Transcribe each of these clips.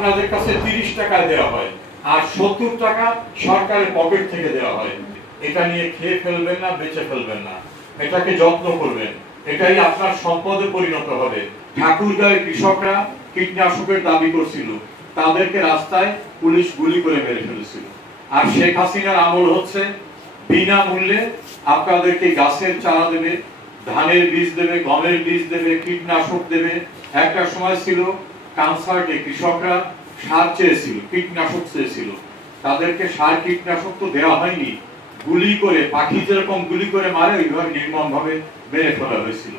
আপনাদের কাছে 30 টাকায় দেওয়া হয় আর 70 টাকা সরকারের পকেট থেকে দেওয়া হয়। এটা নিয়ে খেয়ে ফেলবেন না, বেঁচে ফেলবেন না, এটাকে যত্ন করবেন, এটাই আপনার সম্পদে পরিণত হবে। ঠাকুরগাঁয়ের কৃষকরা কীটনাশকের দাবি করছিল, তাদেরকে রাস্তায় পুলিশ গুলি করে মেরে ফেলেছিল। আর শেখ হাসিনার আমল হচ্ছে বিনামূল্যে আপনাদেরকে গাছের চারা দেবে, ধানের বীজ দেবে, গমের বীজ দেবে, কীটনাশক দেবে। একটা সময় ছিল কনসার্টে কৃষকরা সার চেয়েছিল, কীটনাশক চেয়েছিল, তাদেরকে সার কীটনাশক তো দেওয়া হয়নি, গুলি করে, পাখি যেরকম গুলি করে মারে ওইভাবে নির্মম ভাবে মেরে ফেলা হয়েছিল।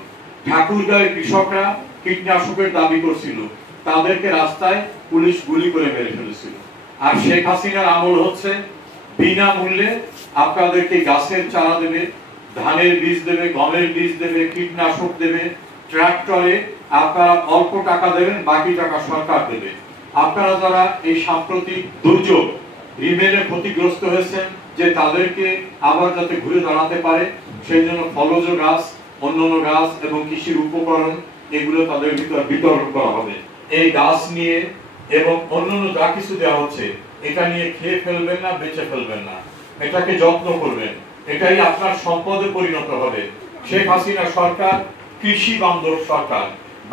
ঠাকুরগাঁয়ের কৃষকরা কীটনাশকের দাবি করছিল, তাদেরকে রাস্তায় পুলিশ গুলি করে মেরে ফেলেছিল। আর শেখ হাসিনার আমল হচ্ছে বিনামূল্যে আপনাদেরকে গাছের চারা দেবে, ধানের বীজ দেবে, গমের বীজ দেবে, কীটনাশক দেবে, ট্রাক্টরে আপনারা অল্প টাকা দেবেন, বাকি টাকা সরকার দেবে। আপনারা যারা এই সাম্প্রতিক দুর্যোগ রিমেলে ক্ষতিগ্রস্ত হয়েছেন, যে তাদেরকে আবার যাতে ঘুরে দাঁড়াতে পারে সেই জন্য ফলজ গাছ, অন্যান্য গাছ এবং কৃষির উপকরণ এগুলো তাদের ভিতর বিতরণ করা হবে। এই গাছ নিয়ে এবং অন্যান্য যা কিছু দেওয়া হচ্ছে এটা নিয়ে খেয়ে ফেলবেন না, বেঁচে ফেলবেন না, এটাকে যত্ন করবেন, এটাই আপনার সম্পদে পরিণত হবে। শেখ হাসিনা সরকার কৃষি বান্ধব সরকার।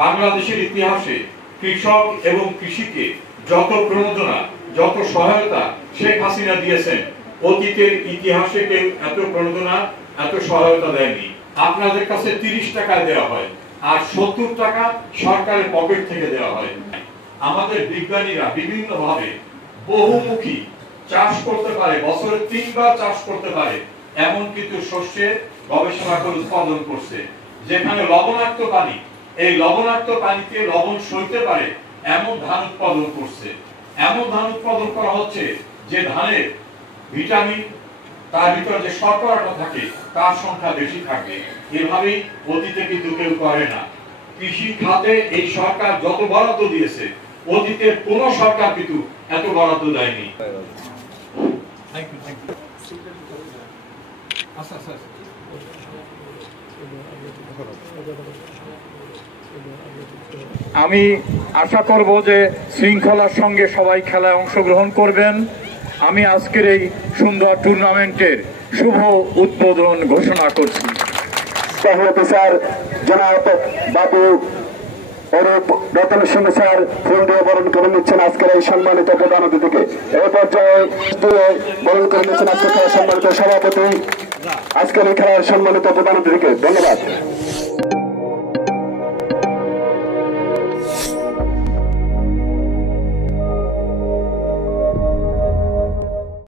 বাংলাদেশের ইতিহাসে কৃষক এবং কৃষিকে যত প্রণোদনা, যত সহায়তা শেখ হাসিনা দিয়েছেন, অতীতের ইতিহাসে কেউ এত প্রণোদনা, এত সহায়তা দেয়নি। আপনাদের কাছে 30 টাকায় দেওয়া হয় আর 70 টাকা সরকারের পকেট থেকে দেওয়া হয়। আমাদের বিজ্ঞানীরা বিভিন্ন ভাবে বহুমুখী চাষ করতে পারে, বছরে 3 বার চাষ করতে পারে এমন কিন্তু শস্যের গবেষণা করে উৎপাদন করছে। যেখানে লবণাক্ত পানি, এই লবণাক্ত পানিতে লবণ সইতে পারে এমন ধান উৎপাদন করছে। এমন ধান উৎপাদন করা হচ্ছে যে ধানের ভিটামিন, তার ভিতরে যে শর্করাটা থাকে তার সংখ্যা বেশি থাকে। এভাবেই অতীতে কিন্তু কেউ করে না। কৃষি খাতে এই সরকার যত বরাদ্দ দিয়েছে অতীতের কোন সরকার কিন্তু এত বরাদ্দ দেয়নি। আমি আশা করব যে শৃঙ্খলার সঙ্গে সবাই খেলায় অংশগ্রহণ করবেন। আমি আজকের এই সুন্দর টুর্নামেন্টের শুভ উদ্বোধন ঘোষণা করছি। স্যার জনাব বাবু রতন সিং স্যার ফুল দিয়ে বরণ করে নিচ্ছেন আজকের এই সম্মানিত প্রধান অতিথিকে। এই পর্যায়ে বরণ করে নিচ্ছেন আজকের সম্মানিত সভাপতি, আজকের এই খেলার সম্মানিত প্রধান অতিথিকে। ধন্যবাদ।